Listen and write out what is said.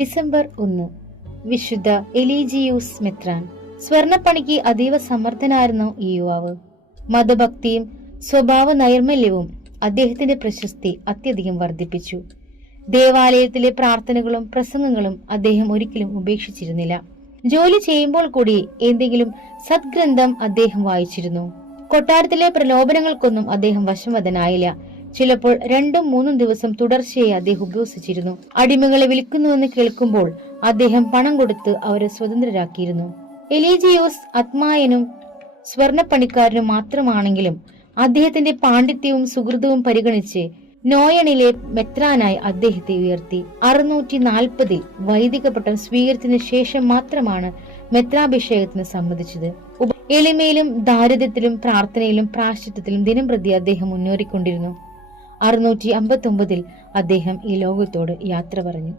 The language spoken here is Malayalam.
ഡിസംബർ ഒന്ന്. വിശുദ്ധ എലീജിയൂസ് മെത്രാൻ. സ്വർണപ്പണിക്ക് അതീവ സമർത്ഥനായിരുന്നു ഈ യുവാവ്. മതഭക്തിയും സ്വഭാവ നൈർമല്യവും അദ്ദേഹത്തിന്റെ പ്രശസ്തി അത്യധികം വർദ്ധിപ്പിച്ചു. ദേവാലയത്തിലെ പ്രാർത്ഥനകളും പ്രസംഗങ്ങളും അദ്ദേഹം ഒരിക്കലും ഉപേക്ഷിച്ചിരുന്നില്ല. ജോലി ചെയ്യുമ്പോൾ കൂടി എന്തെങ്കിലും സദ്ഗ്രന്ഥം അദ്ദേഹം വായിച്ചിരുന്നു. കൊട്ടാരത്തിലെ പ്രലോഭനങ്ങൾക്കൊന്നും അദ്ദേഹം വശംവദനായില്ല ചിലപ്പോൾ രണ്ടും മൂന്നും ദിവസം തുടർച്ചയായി അദ്ദേഹം ഉപവസിച്ചിരുന്നു. അടിമകളെ വിൽക്കുന്നുവെന്ന് കേൾക്കുമ്പോൾ അദ്ദേഹം പണം കൊടുത്ത് അവരെ സ്വതന്ത്രരാക്കിയിരുന്നു. എലീജിയോസ് ആത്മായനും സ്വർണപ്പണിക്കാരനും മാത്രമാണെങ്കിലും അദ്ദേഹത്തിന്റെ പാണ്ഡിത്യവും സുഹൃതവും പരിഗണിച്ച് നോയണിലെ മെത്രാനായി അദ്ദേഹത്തെ ഉയർത്തി. അറുന്നൂറ്റി നാൽപ്പതിൽ വൈദിക പട്ടം സ്വീകരിച്ചതിന് ശേഷം മാത്രമാണ് മെത്രാഭിഷേകത്തിന് സമ്മതിച്ചത്. എളിമയിലും ദാരിദ്ര്യത്തിലും പ്രാർത്ഥനയിലും പ്രാശ്ചിത്വത്തിലും ദിനംപ്രതി അദ്ദേഹം മുന്നേറിക്കൊണ്ടിരുന്നു. അറുന്നൂറ്റി അമ്പത്തി ഒമ്പതിൽ അദ്ദേഹം ഈ ലോകത്തോട് യാത്ര പറഞ്ഞു.